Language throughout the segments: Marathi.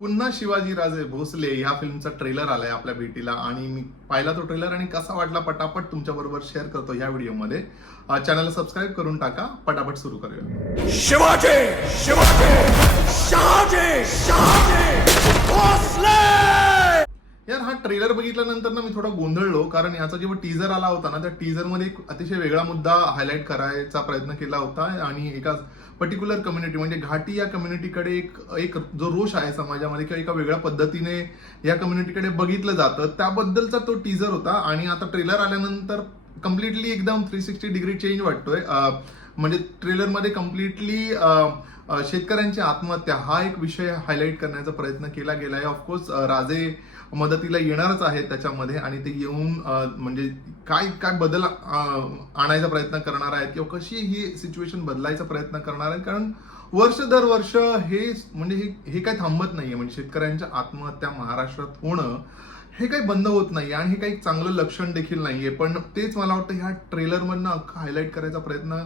पुन्हा शिवाजी राजे भोसले या फिल्मचा ट्रेलर आलाय आपल्या भेटीला आणि मी पाहिला तो ट्रेलर आणि कसा वाटला पटापट तुमच्या बरोबर शेअर करतो या व्हिडिओमध्ये. चॅनलला सबस्क्राईब करून टाका. पटापट सुरू करूया. शिवाजी शिवाजी शहाजी शहाजी भोसले! यार हा ट्रेलर बघितल्यानंतर ना मी थोडा गोंधळलो कारण याचा जेव्हा टीझर आला होता ना त्या टीझरमध्ये एक अतिशय वेगळा मुद्दा हायलाईट करायचा प्रयत्न केला होता आणि एका पर्टिक्युलर कम्युनिटी म्हणजे घाटी या कम्युनिटीकडे एक एक जो रोष आहे समाजामध्ये किंवा एका वेगळ्या पद्धतीने या कम्युनिटीकडे बघितलं जातं त्याबद्दलचा तो टीझर होता आणि आता ट्रेलर आल्यानंतर कम्प्लिटली एकदम थ्री सिक्स्टी डिग्री चेंज वाटतोय. म्हणजे ट्रेलरमध्ये कम्प्लिटली शेतकऱ्यांची आत्महत्या हा एक विषय हायलाईट करण्याचा प्रयत्न केला गेला आहे ऑफकोर्स राजे मदतीला येणारच आहेत त्याच्यामध्ये आणि ते येऊन म्हणजे काय काय बदल आणायचा प्रयत्न करणार आहेत किंवा कशी ही सिच्युएशन बदलायचा प्रयत्न करणार आहेत? कारण वर्ष दर वर्ष हे म्हणजे हे हे काय थांबत नाहीये. म्हणजे शेतकऱ्यांच्या आत्महत्या महाराष्ट्रात होणं हे काही बंद होत नाही आणि हे काही चांगलं लक्षण देखील नाहीये. पण तेच मला वाटतं ह्या ट्रेलरमधनं अख्खा हायलाईट करायचा प्रयत्न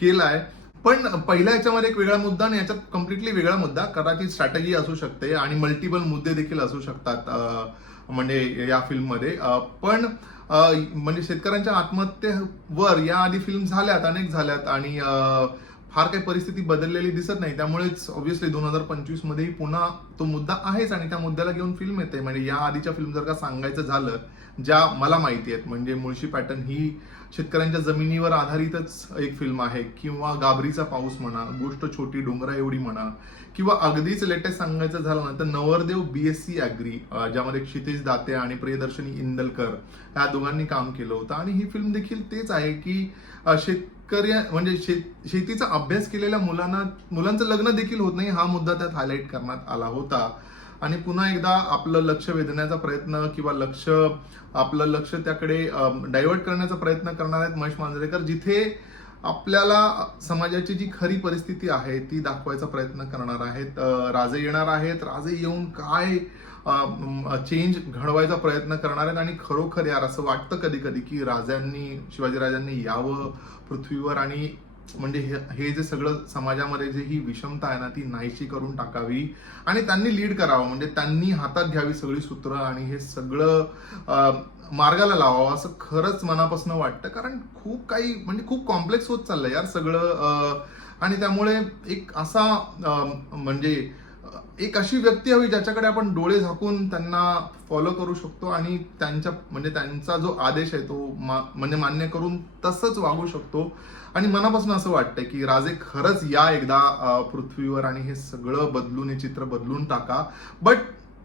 केलाय. पण पहिल्या याच्यामध्ये एक वेगळा मुद्दा आणि याच्यात कम्प्लिटली वेगळा मुद्दा. कदाचित स्ट्रॅटेजी असू शकते आणि मल्टिपल मुद्दे देखील असू शकतात म्हणजे या फिल्ममध्ये पण म्हणजे शेतकऱ्यांच्या आत्महत्येवर या आधी फिल्म झाल्यात अनेक झाल्यात आणि फार काही परिस्थिती बदललेली दिसत नाही. त्यामुळेच ऑब्व्हियसली दोन हजार पंचवीस मध्येही पुन्हा तो मुद्दा आहेच आणि त्या मुद्द्याला घेऊन फिल्म येते म्हणजे या आधीच्या फिल्म जर का सांगायचं झालं ज्या मला माहिती आहेत म्हणजे मुळशी पॅटर्न ही शेतकऱ्यांच्या जमिनीवर आधारितच एक फिल्म आहे. किंवा गाबरीचा पाऊस म्हणा गोष्ट छोटी डोंगरा एवढी म्हणा किंवा अगदीच लेटेस्ट सांगायचं झालं ना तर नवरदेव बीएससी अॅग्री ज्यामध्ये क्षितिज दाते आणि प्रियदर्शनी इंदलकर या दोघांनी काम केलं होतं. आणि ही फिल्म देखील तेच आहे की शेत शेतकऱ्या म्हणजे शेत शेतीचा अभ्यास केलेल्या मुलांना मुलांचं लग्न देखील होत नाही हा मुद्दा त्यात हायलाईट करण्यात आला होता. आणि पुन्हा एकदा आपलं लक्ष वेधण्याचा प्रयत्न किंवा लक्ष आपलं लक्ष त्याकडे डायव्हर्ट करण्याचा प्रयत्न करणार आहेत महेश मांजरेकर जिथे आपल्याला समाजाची जी खरी परिस्थिती आहे ती दाखवायचा प्रयत्न करणार आहेत. राजे येणार आहेत. राजे येऊन काय चेंज घडवायचा प्रयत्न करणार आहेत आणि खरोखर यार असं वाटतं कधी कधी की राजांनी शिवाजीराजांनी यावं पृथ्वीवर आणि म्हणजे हे हे जे सगळं समाजामध्ये जे ही विषमता आहे ना ती नाहीशी करून टाकावी आणि त्यांनी लीड करावं. म्हणजे त्यांनी हातात घ्यावी सगळी सूत्र आणि हे सगळं मार्गाला लावावं असं खरंच मनापासून वाटतं. कारण खूप काही म्हणजे खूप कॉम्प्लेक्स होत चाललंय यार सगळं आणि त्यामुळे एक असा म्हणजे एक अशी व्यक्ती हवी ज्याच्याकडे आपण डोळे झाकून त्यांना फॉलो करू शकतो आणि त्यांच्या म्हणजे त्यांचा जो आदेश आहे तो मा- म्हणजे मान्य करून तसंच वागू शकतो. आणि मनापासून असं वाटतंय की राजे खरंच या एकदा पृथ्वीवर आणि हे सगळं बदलून हे चित्र बदलून टाका. बट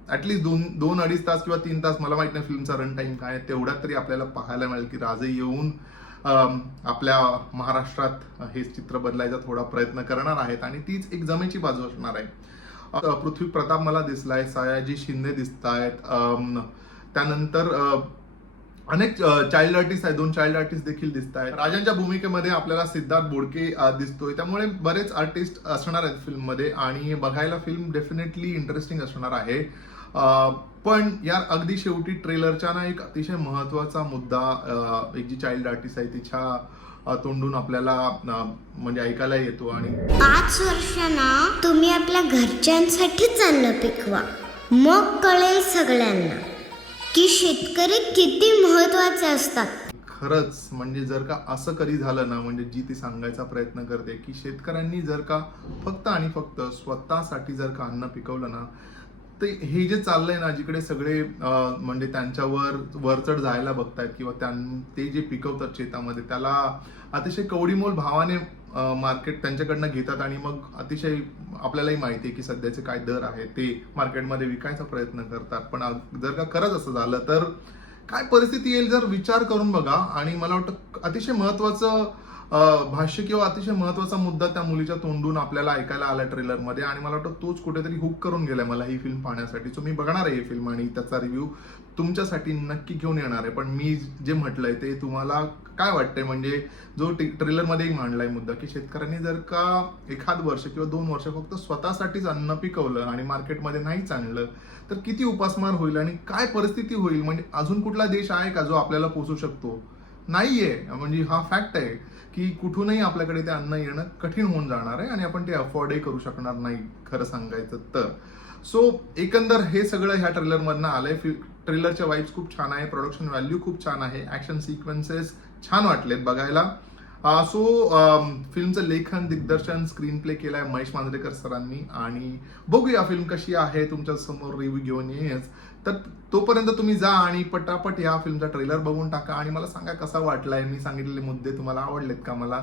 ॲटलीस्ट दोन दोन अडीच तास किंवा तीन तास मला माहीत नाही फिल्मचा रन टाईम काय तेवढ्यात तरी आपल्याला पाहायला मिळेल की राजे येऊन आपल्या महाराष्ट्रात हे चित्र बदलायचा थोडा प्रयत्न करणार आहेत. आणि तीच एक जमेची बाजू असणार आहे. पृथ्वी प्रताप मला दिसलाय सयाजी शिंदे दिसत आहेत त्यानंतर अनेक चाइल्ड आर्टिस्ट आहेत दोन चाइल्ड आर्टिस्ट देखील दिसत आहेत राजांच्या भूमिकेमध्ये आपल्याला सिद्धार्थ बोडके दिसतोय. त्यामुळे बरेच आर्टिस्ट असणार आहेत फिल्ममध्ये आणि बघायला फिल्म डेफिनेटली इंटरेस्टिंग असणार आहे. पण यार अगदी शेवटी ट्रेलरच्या ना एक अतिशय महत्त्वाचा मुद्दा एक जी चाइल्ड आर्टिस्ट आहे तिच्या तोंडून आपल्याला म्हणजे ऐकायला येतो आणि पाच वर्षांना तुम्ही आपल्या घरच्यांसाठीच अन्न पिकवा. मग कळेल सगळ्यांना की शेतकरी किती महत्त्वाचे असतात. खरंच म्हणजे जर का असं कधी झालं ना म्हणजे जी ती सांगायचा प्रयत्न करते की शेतकऱ्यांनी जर का फक्त आणि फक्त स्वतःसाठी जर का अन्न पिकवलं ना ते हे जे चाललंय ना जिकडे सगळे म्हणजे त्यांच्यावर वरचढ जायला बघतायत किंवा त्यां ते जे पिकवतात शेतामध्ये त्याला अतिशय कवडीमोल भावाने मार्केट त्यांच्याकडनं घेतात आणि मग अतिशय आपल्यालाही माहिती आहे की सध्याचे काय दर आहे ते मार्केटमध्ये विकायचा प्रयत्न करतात. पण जर का खरंच असं झालं तर काय परिस्थिती येईल जर विचार करून बघा आणि मला वाटतं अतिशय महत्वाचं भाष्य किंवा अतिशय महत्त्वाचा मुद्दा त्या मुलीच्या तोंडून आपल्याला ऐकायला आला ट्रेलरमध्ये आणि मला वाटतं तोच कुठेतरी हुक करून गेलाय मला ही फिल्म पाहण्यासाठी. सो मी बघणार आहे ही फिल्म आणि त्याचा रिव्ह्यू तुमच्यासाठी नक्की घेऊन येणार आहे. पण मी जे म्हटलंय ते तुम्हाला काय वाटतंय? म्हणजे जो ट्रेलरमध्येही मांडलाय मुद्दा की शेतकऱ्यांनी जर का एखाद वर्ष किंवा दोन वर्ष फक्त स्वतःसाठीच अन्न पिकवलं आणि मार्केटमध्ये नाहीच आणलं तर किती उपासमार होईल आणि काय परिस्थिती होईल? म्हणजे अजून कुठला देश आहे का जो आपल्याला पोचू शकतो? नाहीये. म्हणजे हा फॅक्ट आहे की कुठूनही आपल्याकडे ते अन्न येणं कठीण होऊन जाणार आहे आणि आपण ते अफोर्डही करू शकणार नाही खरं सांगायचं तर. सो एकंदर हे सगळं ह्या ट्रेलरमधनं आलंय. ट्रेलरच्या वाईब्स खूप छान आहे. प्रोडक्शन व्हॅल्यू खूप छान आहे. ऍक्शन सिक्वेन्सेस छान वाटलेत बघायला. सो फिल्मचं लेखन दिग्दर्शन स्क्रीन प्ले केलाय महेश मांजरेकर सरांनी. आणि बघूया फिल्म कशी आहे तुमच्यासमोर रिव्ह्यू घेऊन येस तर तोपर्यंत तुम्ही जा आणि पटापट या फिल्मचा ट्रेलर बघून टाका. आणि मला सांगा कसा वाटलाय? मी सांगितलेले मुद्दे तुम्हाला आवडलेत का? मला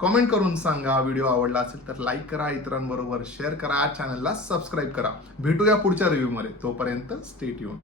कॉमेंट करून सांगा. व्हिडिओ आवडला असेल तर लाईक करा. इतरांबरोबर शेअर करा. चॅनलला सबस्क्राईब करा. भेटूया पुढच्या रिव्ह्यूमध्ये तोपर्यंत स्टेट येऊन